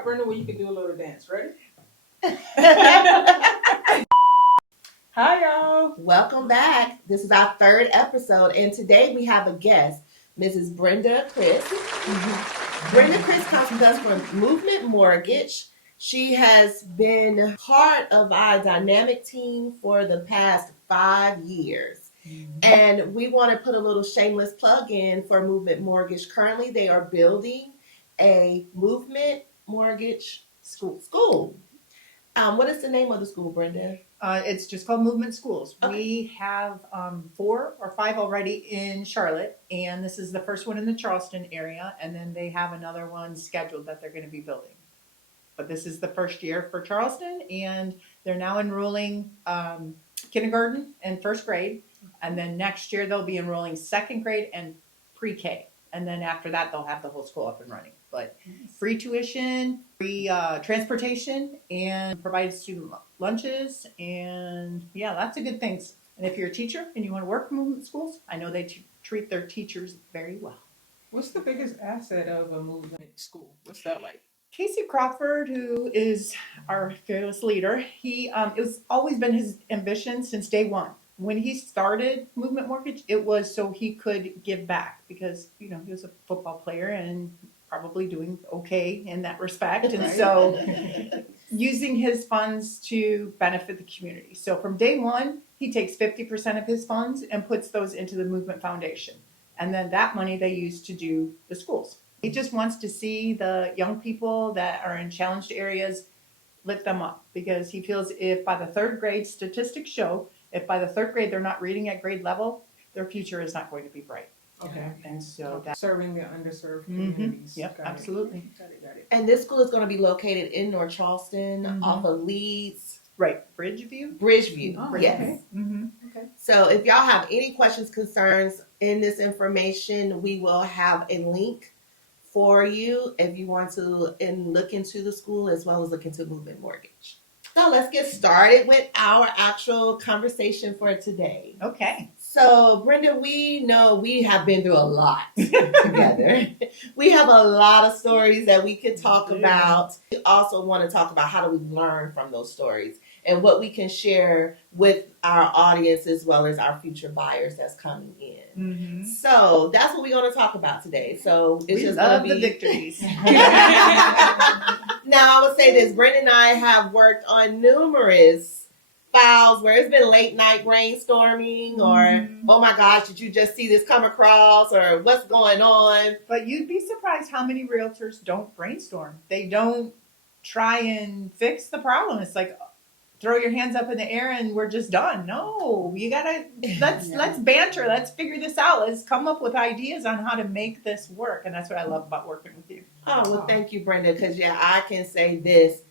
part, Brenda, where you can do a little dance. Ready? Hi, y'all. Welcome back. This is our third episode, and today we have a guest, Mrs. Brenda Christ. Brenda Christ comes to us from Movement Mortgage. She has been part of our dynamic team for the past 5 years. And we want to put a little shameless plug in for Movement Mortgage. Currently, they are building a Movement Mortgage school. What is the name of the school, Brenda? It's just called Movement Schools. Okay. We have 4 or 5 already in Charlotte, and this is the first one in the Charleston area, and then they have another one scheduled that they're going to be building. But this is the first year for Charleston, and they're now enrolling kindergarten and first grade, and then next year they'll be enrolling second grade and pre-K, and then after that they'll have the whole school up and running. But free tuition, free transportation, and provide student lunches, and yeah, lots of good things. And if you're a teacher and you want to work for Movement Schools, I know they treat their teachers very well. What's the biggest asset of a movement school? What's that like? Casey Crawford, who is our fearless leader, it's always been his ambition since day one. When he started Movement Mortgage, it was so he could give back because, he was a football player and probably doing okay in that respect. And so using his funds to benefit the community. So from day one, he takes 50% of his funds and puts those into the Movement Foundation. And then that money they use to do the schools. He just wants to see the young people that are in challenged areas lift them up, because he feels if by the 3rd grade, statistics show, if by the 3rd grade they're not reading at grade level, their future is not going to be bright. Okay. And so that's Serving the underserved communities. Yep, Got it. absolutely. Got it. And this school is going to be located in North Charleston, off of Leeds. Right, Bridgeview. Bridgeview, yes. Okay. Okay. So if y'all have any questions, concerns in this information, we will have a link for you if you want to look into the school as well as look into Movement Mortgage. So let's get started with our actual conversation for today. Okay. So Brenda, we know we have been through a lot together. We have a lot of stories that we could talk about. We also want to talk about how do we learn from those stories and what we can share with our audience as well as our future buyers that's coming in. So that's what we're going to talk about today. So it's We just love going to the be victories. Now I would say this: Brenda and I have worked on numerous files where it's been late night brainstorming, or oh my gosh, did you just see this come across, or what's going on? But you'd be surprised how many realtors don't brainstorm. They don't try and fix the problem. It's like, throw your hands up in the air and we're just done. No, you gotta, let's banter. Let's figure this out. Let's come up with ideas on how to make this work. And that's what I love about working with you. Oh, well, thank you, Brenda, because I can say this.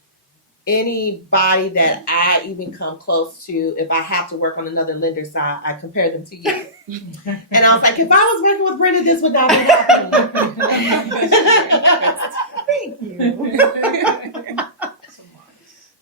Anybody that I even come close to, if I have to work on another lender's side, I compare them to you. And I was like, if I was working with Brenda, this would not be happening. Thank you.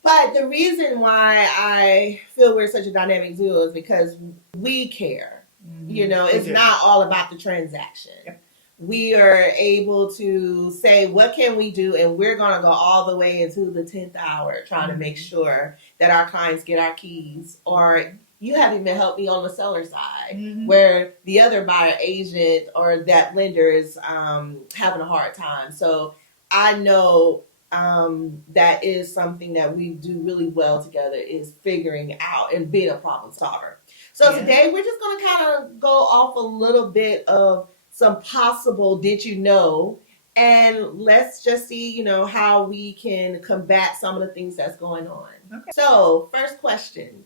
But the reason why I feel we're such a dynamic duo is because we care. It's not all about the transaction. Yep. We are able to say, what can we do? And we're going to go all the way into the 10th hour trying to make sure that our clients get our keys. Or you have even helped me on the seller side where the other buyer agent or that lender is having a hard time. So I know that is something that we do really well together, is figuring out and being a problem solver. So today we're just going to kind of go off a little bit of some possible did you know, and let's just see, how we can combat some of the things that's going on. Okay. So first question,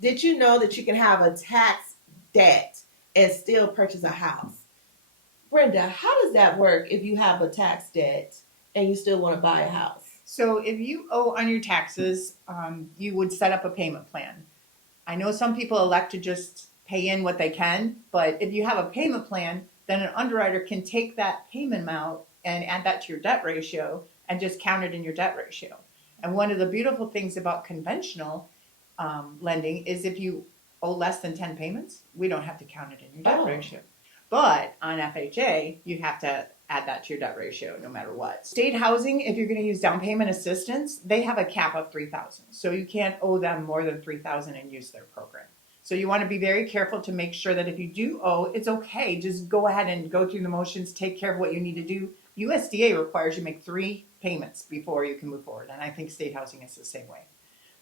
did you know that you can have a tax debt and still purchase a house? Brenda, how does that work if you have a tax debt and you still want to buy a house? So if you owe on your taxes, you would set up a payment plan. I know some people elect to just pay in what they can, but if you have a payment plan, then an underwriter can take that payment amount and add that to your debt ratio and just count it in your debt ratio. And one of the beautiful things about conventional lending is if you owe less than 10 payments, we don't have to count it in your debt ratio. But on FHA, you have to add that to your debt ratio no matter what. State housing, if you're going to use down payment assistance, they have a cap of $3,000. So you can't owe them more than $3,000 and use their program. So you want to be very careful to make sure that if you do owe, it's okay. Just go ahead and go through the motions, take care of what you need to do. USDA requires you make 3 payments before you can move forward. And I think state housing is the same way.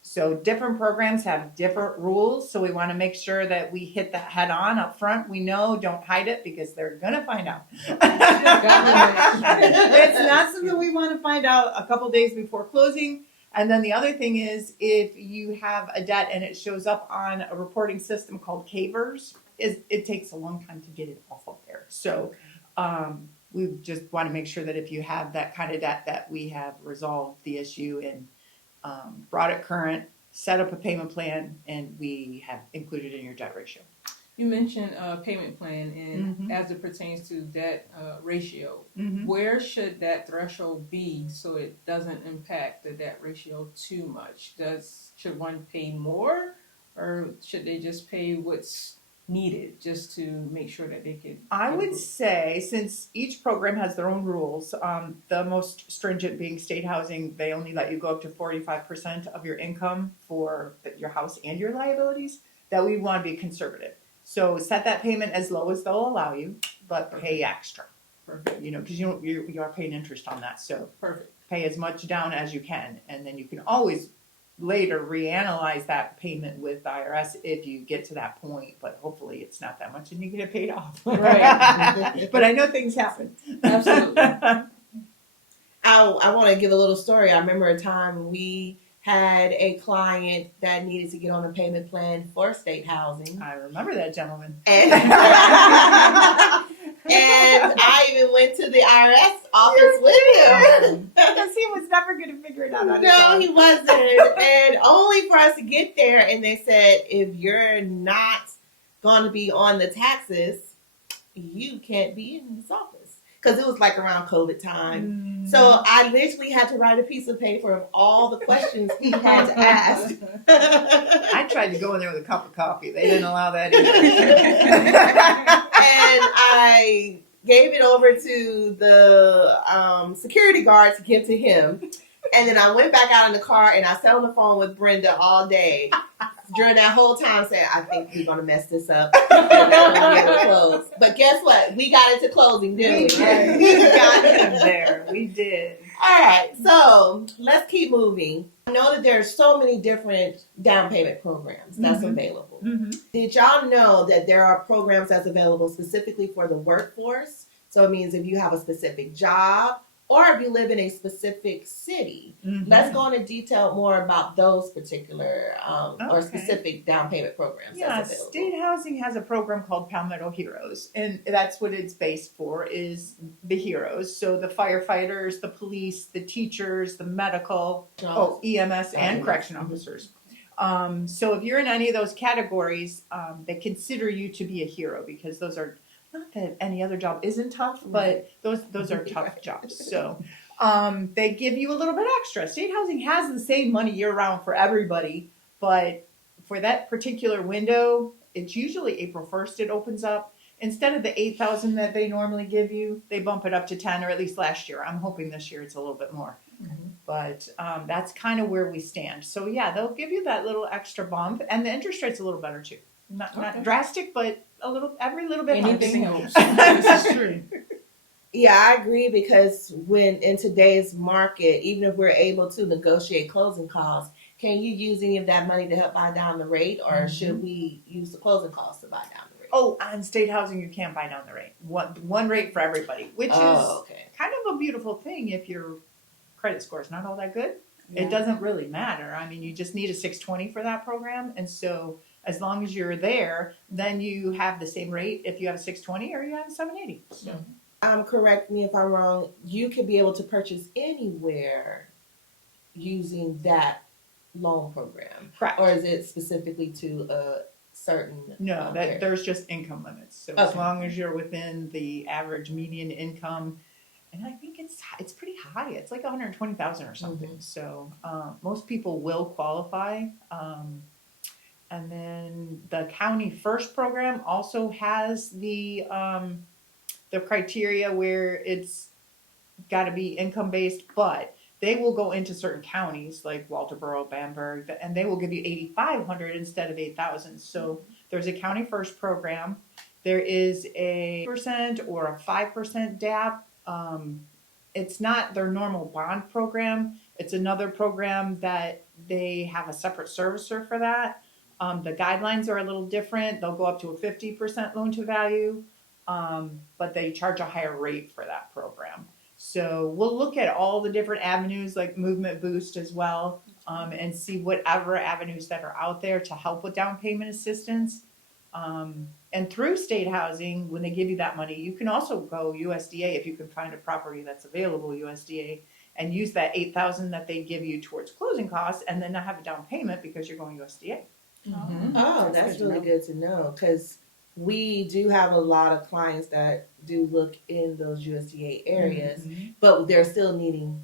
So different programs have different rules. So we want to make sure that we hit that head on up front. We know, don't hide it because they're going to find out. It's not something we want to find out a couple days before closing. And then the other thing is if you have a debt and it shows up on a reporting system called CAVERS, it takes a long time to get it off of there. So we just want to make sure that if you have that kind of debt that we have resolved the issue and brought it current, set up a payment plan, and we have included in your debt ratio. You mentioned a payment plan, and as it pertains to debt ratio, where should that threshold be so it doesn't impact the debt ratio too much? Should one pay more, or should they just pay what's needed just to make sure that they can? I would say, since each program has their own rules, the most stringent being state housing, they only let you go up to 45% of your income for your house and your liabilities, that we want to be conservative. So set that payment as low as they'll allow you, but pay extra. Perfect. You know, because you are paying interest on that. So Perfect. pay as much down as you can, and then you can always later reanalyze that payment with IRS if you get to that point, but hopefully it's not that much and you get it paid off. Right. But I know things happen. Absolutely. I want to give a little story. I remember a time we had a client that needed to get on a payment plan for state housing. I remember that gentleman. And, and I even went to the IRS office with him. Because he was never going to figure it out on his No, own. he wasn't. And only for us to get there, and they said, if you're not going to be on the taxes, you can't be in this office. Because it was like around COVID time. So I literally had to write a piece of paper of all the questions he had to ask. I tried to go in there with a cup of coffee. They didn't allow that either. And I gave it over to the security guard to give to him. And then I went back out in the car and I sat on the phone with Brenda all day during that whole time saying, I think we're going to mess this up. And we're gonna get it closed. But guess what? We got it to closing, didn't we? We got him there. We did. All right. So let's keep moving. I know that there's so many different down payment programs that's available. Did y'all know that there are programs that's available specifically for the workforce? So it means if you have a specific job or if you live in a specific city. Let's go into detail more about those particular or specific down payment programs. Yeah, that's available. state housing has a program called Palmetto Heroes, and that's what it's based for, is the heroes. So the firefighters, the police, the teachers, the medical, EMS, and correction officers. So if you're in any of those categories, they consider you to be a hero because those are, not that any other job isn't tough, but those are tough jobs. So they give you a little bit extra. State housing has the same money year round for everybody, but for that particular window, it's usually April 1st it opens up. Instead of the $8,000 that they normally give you, they bump it up to 10, or at least last year. I'm hoping this year it's a little bit more. But that's kind of where we stand. So yeah, they'll give you that little extra bump, and the interest rate's a little better too. Not drastic, but every little bit. Anything helps. This is true. Yeah, I agree, because when in today's market, even if we're able to negotiate closing costs, can you use any of that money to help buy down the rate, or should we use the closing costs to buy down the rate? Oh, on state housing, you can't buy down the rate. One rate for everybody, which is kind of a beautiful thing if your credit score is not all that good. Yeah. It doesn't really matter. I mean, you just need a 620 for that program, and so as long as you're there, then you have the same rate if you have a 620 or you have a 780. So. Correct me if I'm wrong. You could be able to purchase anywhere using that loan program. Correct. Or is it specifically to a certain? No, there's just income limits. So as long as you're within the average median income, and I think it's pretty high. It's like 120,000 or something. So most people will qualify. And then the County First program also has the the criteria where it's got to be income based, but they will go into certain counties like Walterboro, Bamberg, and they will give you 8,500 instead of 8,000. So there's a county first program. There is a % or a 5% DAP. It's not their normal bond program. It's another program that they have a separate servicer for that. The guidelines are a little different. They'll go up to a 50% loan to value, but they charge a higher rate for that program. So we'll look at all the different avenues like Movement Boost as well, and see whatever avenues that are out there to help with down payment assistance. And through state housing, when they give you that money, you can also go USDA if you can find a property that's available USDA and use that 8,000 that they give you towards closing costs, and then not have a down payment because you're going USDA. Oh, that's really good to know, because we do have a lot of clients that do look in those USDA areas, but they're still needing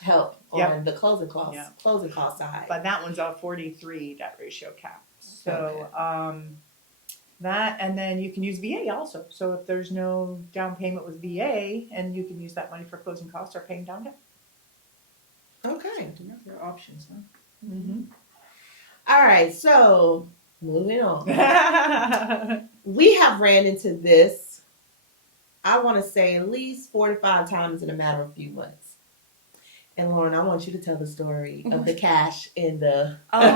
help on the closing cost side. But that one's a 43 debt ratio cap. So that, and then you can use VA also. So if there's no down payment with VA, and you can use that money for closing costs or paying down debt. Okay. There are options, huh? All right, so moving on. We have ran into this, I want to say, at least 4 to 5 times in a matter of a few months. And Lauren, I want you to tell the story of the cash in the... Cash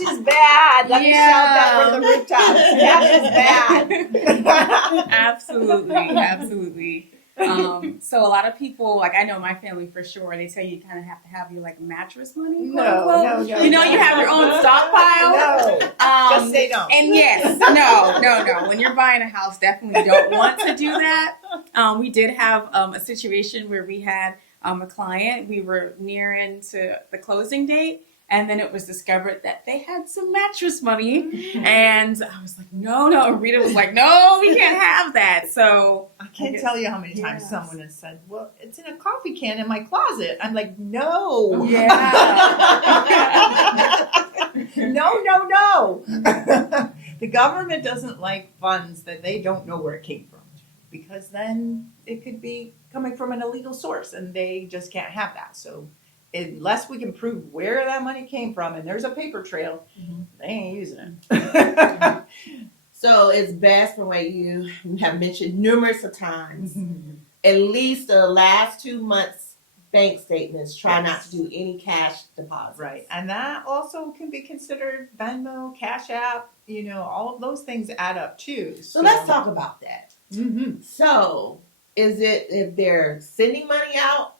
is bad. Let me shout that from the rooftops. Cash is bad. Absolutely. So a lot of people, like I know my family for sure, they say you kind of have to have your like mattress money. No. You know, you have your own stockpile. No. Just say no. And yes, no. When you're buying a house, definitely don't want to do that. We did have a situation where we had a client. We were nearing to the closing date. And then it was discovered that they had some mattress money. And I was like, no. Rita was like, no, we can't have that. So I can't tell you how many times someone has said, well, it's in a coffee can in my closet. I'm like, no. Yeah. No. The government doesn't like funds that they don't know where it came from, because then it could be coming from an illegal source and they just can't have that. So unless we can prove where that money came from and there's a paper trail, they ain't using it. So it's best, from what you have mentioned numerous of times, at least the last 2 months bank statements, try not to do any cash deposits. Right. And that also can be considered Venmo, Cash App, all of those things add up too. So let's talk about that. Mm-hmm. So is it if they're sending money out,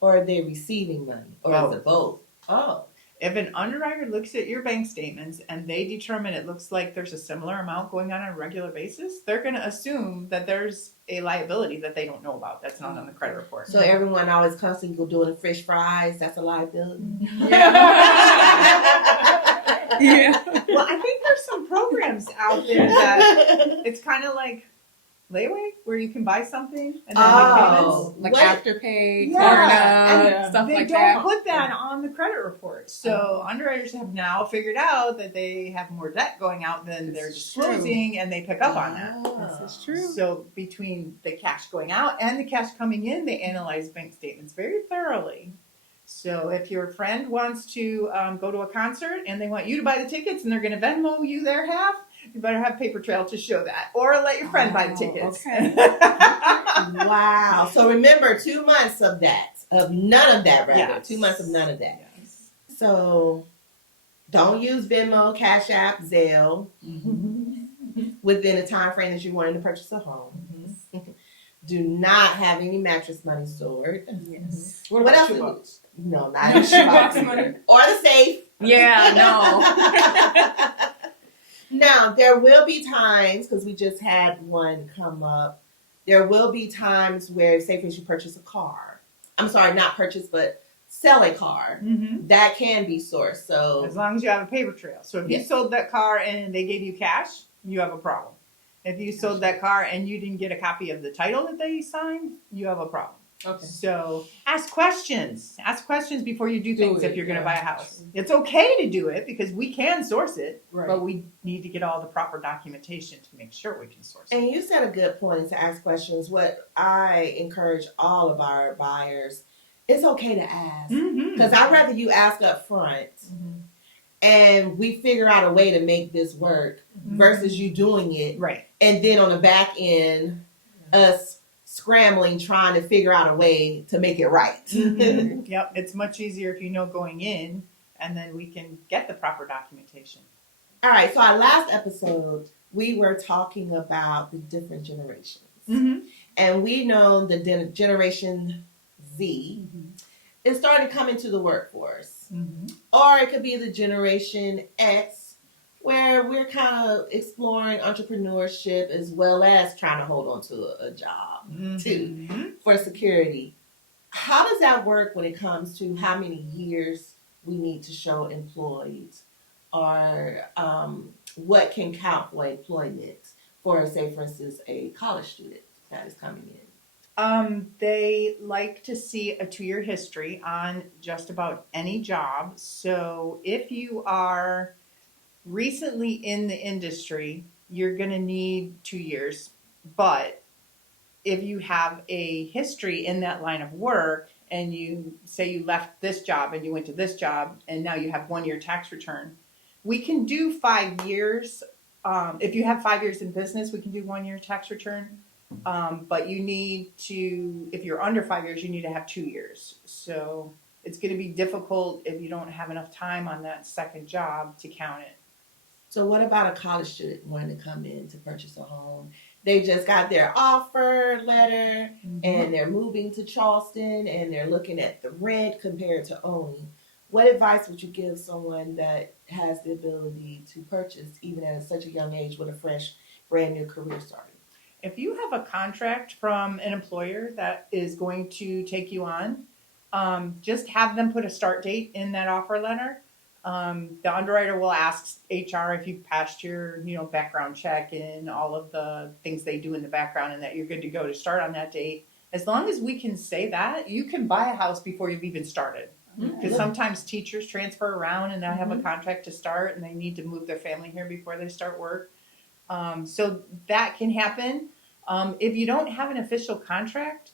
or are they receiving money? Or is it both? Oh. If an underwriter looks at your bank statements and they determine it looks like there's a similar amount going on a regular basis, they're going to assume that there's a liability that they don't know about that's not on the credit report. So everyone always constantly go doing the fish fries, that's a liability? Yeah. Yeah. Well, I think there's some programs out there that it's kind of like layaway, where you can buy something and then make payments. Like Afterpay, Yeah. Klarna, stuff They like don't that. put that on the credit report. So underwriters have now figured out that they have more debt going out than they're disclosing, and they pick up on that. This is true. So between the cash going out and the cash coming in, they analyze bank statements very thoroughly. So if your friend wants to go to a concert and they want you to buy the tickets and they're going to Venmo you their half, you better have paper trail to show that, or let your friend buy the tickets. Okay. Wow. So remember, 2 months of that, of none of that, rather. Yes. 2 months of none of that. Yes. So don't use Venmo, Cash App, Zelle within the time frame that you're wanting to purchase a home. Do not have any mattress money stored. Yes. What else? Shoebox? No, not in shoebox money. Or the safe. Yeah, no. Now, there will be times, because we just had one come up, there will be times where, say, if you purchase a car. I'm sorry, not purchase, but sell a car. That can be sourced. So As long as you have a paper trail. So if you sold that car and they gave you cash, you have a problem. If you sold that car and you didn't get a copy of the title that they signed, you have a problem. Okay. So ask questions. Ask questions before you do things if you're going to buy a house. True. It's okay to do it because we can source it, Right. but we need to get all the proper documentation to make sure we can source it. And you said a good point to ask questions. What I encourage all of our buyers, it's okay to ask. Because I'd rather you ask up front and we figure out a way to make this work versus you doing it. Right. And then on the back end, us scrambling, trying to figure out a way to make it right. Yep. It's much easier if you know going in, and then we can get the proper documentation. All right. So our last episode, we were talking about the different generations. And we know the Generation Z is starting to come into the workforce. Or it could be the Generation X, where we're kind of exploring entrepreneurship as well as trying to hold on to a job too for security. How does that work when it comes to how many years we need to show employed, or what can count for employment for, say, for instance, a college student that is coming in? They like to see a 2-year history on just about any job. So if you are recently in the industry, you're going to need 2 years. But if you have a history in that line of work and you say you left this job and you went to this job and now you have 1 year tax return, we can do 5 years. If you have 5 years in business, we can do 1 year tax return. But you need to, if you're under 5 years, you need to have 2 years. So it's going to be difficult if you don't have enough time on that second job to count it. So what about a college student wanting to come in to purchase a home? They just got their offer letter and they're moving to Charleston and they're looking at the rent compared to owning. What advice would you give someone that has the ability to purchase even at such a young age with a fresh, brand new career starting? If you have a contract from an employer that is going to take you on, just have them put a start date in that offer letter. The underwriter will ask HR if you've passed your, background check and all of the things they do in the background and that you're good to go to start on that date. As long as we can say that, you can buy a house before you've even started. Because sometimes teachers transfer around and they have a contract to start and they need to move their family here before they start work. So that can happen. If you don't have an official contract,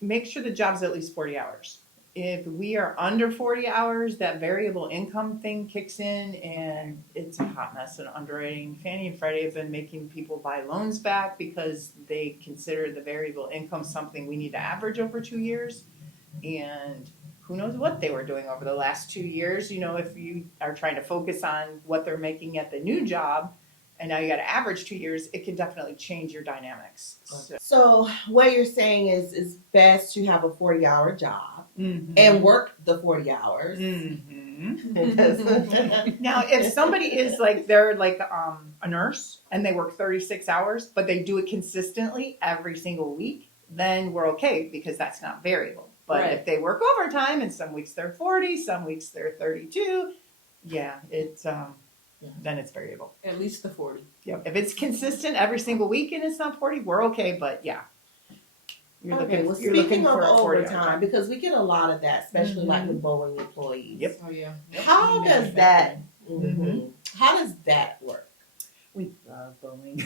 make sure the job's at least 40 hours. If we are under 40 hours, that variable income thing kicks in and it's a hot mess in underwriting. Fannie and Freddie have been making people buy loans back because they consider the variable income something we need to average over 2 years. And who knows what they were doing over the last 2 years. If you are trying to focus on what they're making at the new job, and now you got to average 2 years, it can definitely change your dynamics. So what you're saying is it's best to have a 40-hour job and work the 40 hours. Now, if somebody is they're a nurse and they work 36 hours, but they do it consistently every single week, then we're okay because that's not variable. But if they work overtime and some weeks they're 40, some weeks they're 32, then it's variable. At least the 40. Yep. If it's consistent every single week and it's not 40, we're okay. But yeah, you're looking for overtime because we get a lot of that, especially like with Boeing employees. Yep. Oh yeah. How does that? How does that work? We love Boeing.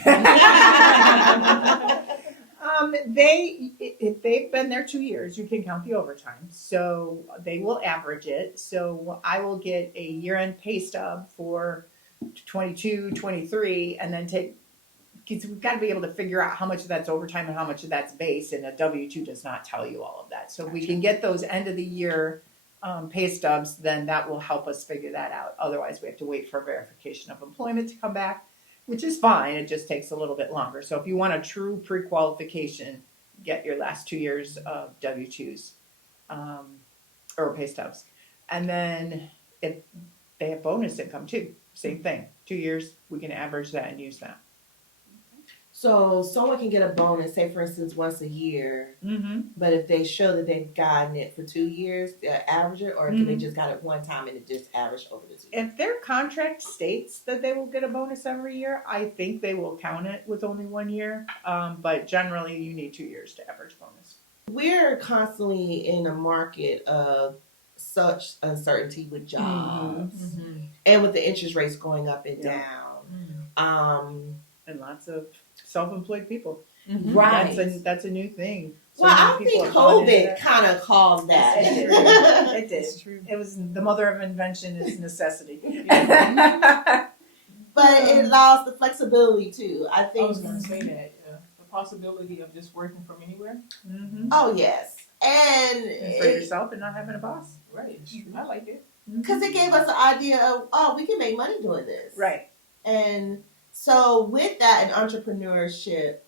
If they've been there 2 years, you can count the overtime. So they will average it. So I will get a year-end pay stub for 22, 23, and then because we've got to be able to figure out how much of that's overtime and how much of that's base, and a W-2 does not tell you all of that. So if we can get those end of the year pay stubs, then that will help us figure that out. Otherwise, we have to wait for verification of employment to come back, which is fine. It just takes a little bit longer. So if you want a true pre-qualification, get your last 2 years of W-2s or pay stubs. And then if they have bonus income too, same thing. 2 years, we can average that and use that. So someone can get a bonus, say for instance, once a year, but if they show that they've gotten it for 2 years, they'll average it, or can they just got it one time and it just averaged over the 2 years? If their contract states that they will get a bonus every year, I think they will count it with only 1 year. But generally, you need 2 years to average bonus. We're constantly in a market of such uncertainty with jobs and with the interest rates going up and down. And lots of self-employed people. Right. That's a new thing. So Well, many I people think have gone into COVID that. kind of caused that. It did. It's true. It was the mother of invention is necessity. But it allows the flexibility too. I I think. was going to say that the possibility of just working from anywhere. Oh yes, And for and yourself and not having a boss. Right. It's true. I like it. because it gave us the idea of we can make money doing this. Right. And so with that and entrepreneurship,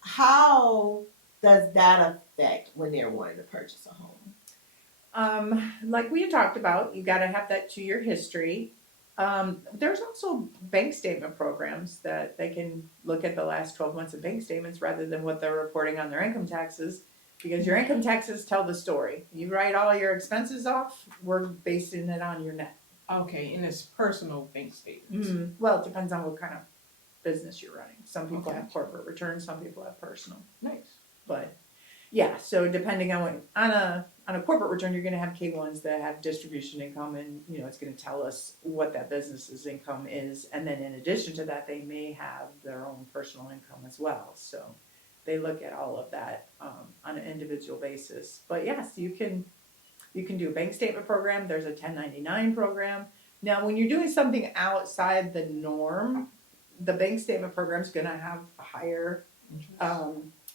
how does that affect when they're wanting to purchase a home? Like we had talked about, you got to have that 2-year history. There's also bank statement programs that they can look at the last 12 months of bank statements rather than what they're reporting on their income taxes, because your income taxes tell the story. You write all your expenses off, we're basing it on your net. Okay, and it's personal bank statements. Well, it depends on what kind of business you're running. Some people Okay. have corporate returns, some people have personal. Nice. But yeah, so depending on what on a corporate return, you're going to have K1s that have distribution income, and it's going to tell us what that business's income is. And then in addition to that, they may have their own personal income as well. So they look at all of that on an individual basis. But yes, you can do a bank statement program. There's a 1099 program. Now, when you're doing something outside the norm, the bank statement program is going to have a higher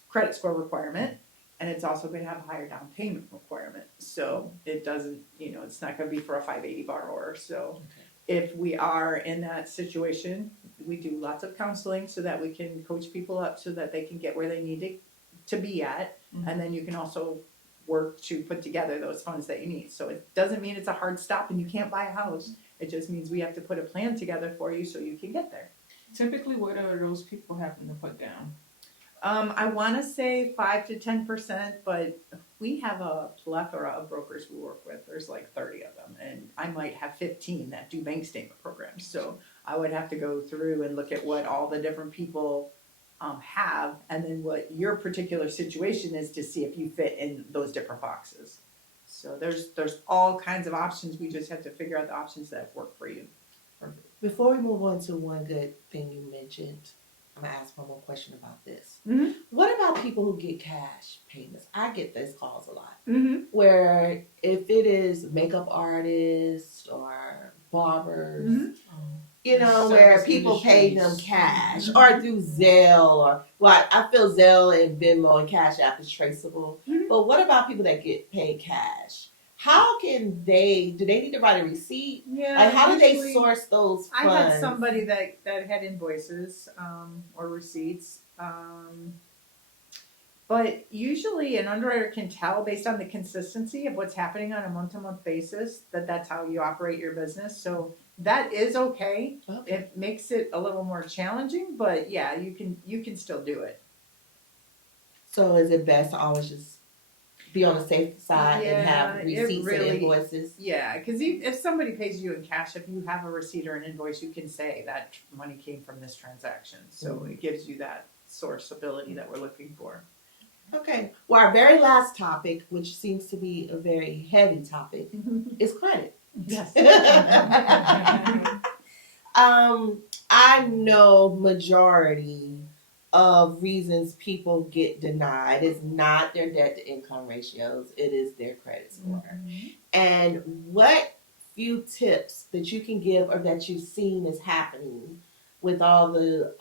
credit score requirement, and it's also going to have a higher down payment requirement. So it doesn't, it's not going to be for a 580 borrower. So if we are in that situation, we do lots of counseling so that we can coach people up so that they can get where they need to be at. And then you can also work to put together those funds that you need. So it doesn't mean it's a hard stop and you can't buy a house. It just means we have to put a plan together for you so you can get there. Typically, what are those people having to put down? I want to say 5 to 10%, but we have a plethora of brokers we work with. There's like 30 of them, and I might have 15 that do bank statement programs. So I would have to go through and look at what all the different people have, and then what your particular situation is to see if you fit in those different boxes. So there's all kinds of options. We just have to figure out the options that work for you. Before we move on to one good thing you mentioned, I'm going to ask one more question about this. What about people who get cash payments? I get those calls a lot. Where if it is makeup artists or barbers, where people pay them cash or through Zelle or, I feel Zelle and Venmo and Cash App is traceable. But what about people that get paid cash? How can do they need to write a receipt? Yeah. Like, how do they source those funds? I had somebody that had invoices or receipts. But usually an underwriter can tell based on the consistency of what's happening on a month-to-month basis that that's how you operate your business. So that is okay. It makes it a little more challenging, but yeah, you can still do it. So is it best to always just be on the safe side and have receipts and invoices? Yeah, because if somebody pays you in cash, if you have a receipt or an invoice, you can say that money came from this transaction. So it gives you that sourceability that we're looking for. Okay. Well, our very last topic, which seems to be a very heavy topic, is credit. Yes. I know majority of reasons people get denied is not their debt to income ratios, it is their credit score. And what few tips that you can give or that you've seen is happening with all the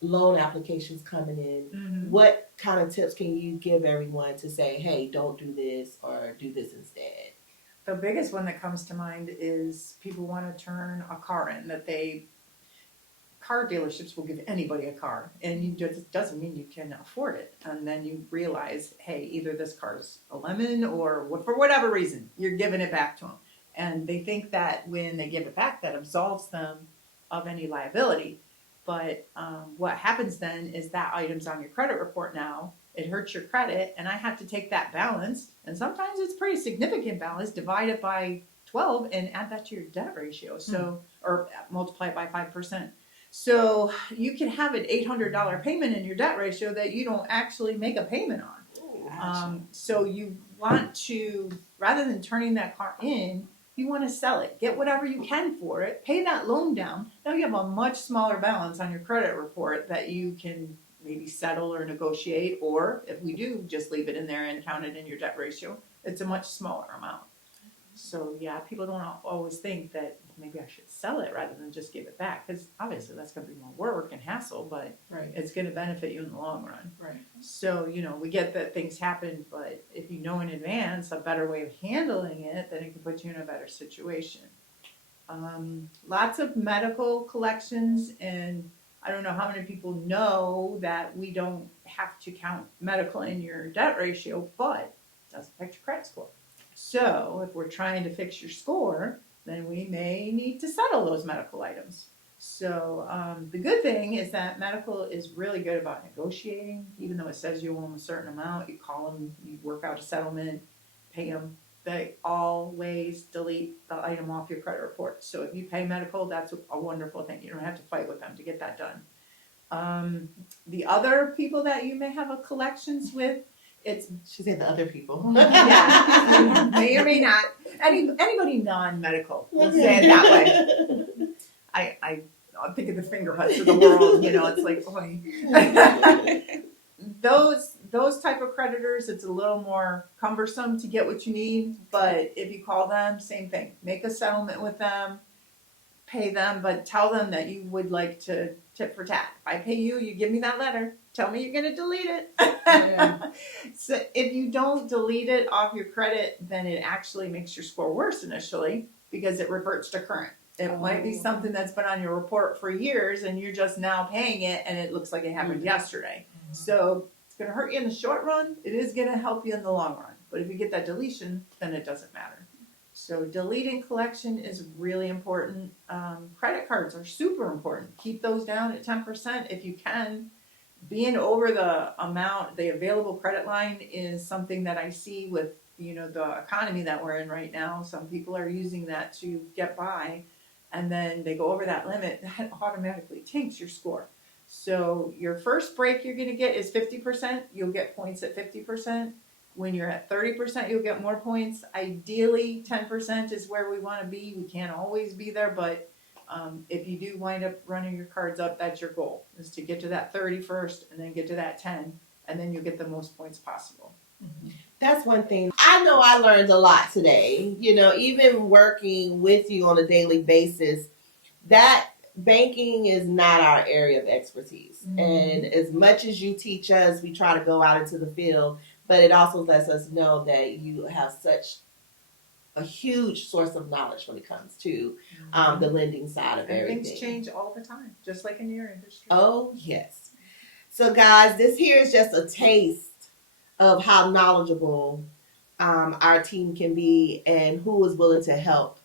loan applications coming in, what kind of tips can you give everyone to say, hey, don't do this or do this instead? The biggest one that comes to mind is people want to turn a car in car dealerships will give anybody a car, and it doesn't mean you can afford it. And then you realize, hey, either this car's a lemon or for whatever reason, you're giving it back to them. And they think that when they give it back, that absolves them of any liability. But what happens then is that item's on your credit report now. It hurts your credit, and I have to take that balance, and sometimes it's pretty significant balance, divide it by 12 and add that to your debt ratio. So, or multiply it by 5%. So you can have an $800 payment in your debt ratio that you don't actually make a payment on. So you want to, rather than turning that car in, you want to sell it. Get whatever you can for it. Pay that loan down. Now you have a much smaller balance on your credit report that you can maybe settle or negotiate, or if we do, just leave it in there and count it in your debt ratio. It's a much smaller amount. So yeah, people don't always think that maybe I should sell it rather than just give it back, because obviously that's going to be more work and hassle, but it's going to benefit you in the long run. Right. So, we get that things happen, but if you know in advance a better way of handling it, then it can put you in a better situation. Lots of medical collections, and I don't know how many people know that we don't have to count medical in your debt ratio, but it does affect your credit score. So if we're trying to fix your score, then we may need to settle those medical items. So the good thing is that medical is really good about negotiating. Even though it says you owe them a certain amount, you call them, you work out a settlement, pay them. They always delete the item off your credit report. So if you pay medical, that's a wonderful thing. You don't have to fight with them to get that done. The other people that you may have a collections with, She said the other people. yeah, may or may not. Anybody non-medical, we'll say it that way. I'm thinking the finger huts of the world, it's like, boy. Those type of creditors, it's a little more cumbersome to get what you need, but if you call them, same thing. Make a settlement with them, pay them, but tell them that you would like to tit for tat. If I pay you, you give me that letter. Tell me you're going to delete it. Yeah. So if you don't delete it off your credit, then it actually makes your score worse initially because it reverts to current. It might be something that's been on your report for years and you're just now paying it and it looks like it happened yesterday. So it's going to hurt you in the short run. It is going to help you in the long run. But if you get that deletion, then it doesn't matter. So deleting collection is really important. Credit cards are super important. Keep those down at 10% if you can. Being over the amount, the available credit line is something that I see with, the economy that we're in right now. Some people are using that to get by, and then they go over that limit. That automatically tanks your score. So your first break you're going to get is 50%. You'll get points at 50%. When you're at 30%, you'll get more points. Ideally, 10% is where we want to be. We can't always be there, but if you do wind up running your cards up, that's your goal, is to get to that 30 first and then get to that 10, and then you'll get the most points possible. That's one thing. I know I learned a lot today. Even working with you on a daily basis, that banking is not our area of expertise. Mm-hmm. And as much as you teach us, we try to go out into the field, but it also lets us know that you have such a huge source of knowledge when it comes to the lending side of everything. Things change all the time, just like in your industry. Oh, yes. So, guys, this here is just a taste of how knowledgeable our team can be and who is willing to help.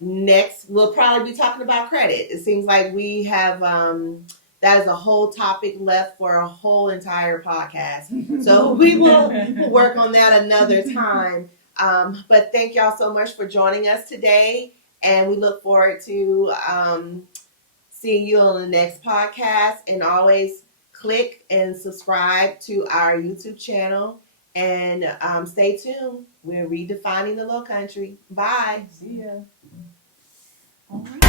Next, we'll probably be talking about credit. It seems like we have that is a whole topic left for a whole entire podcast. So we will work on that another time. But thank y'all so much for joining us today. And we look forward to seeing you on the next podcast. And always click and subscribe to our YouTube channel. And stay tuned. We're redefining the low country. Bye. See ya. All right.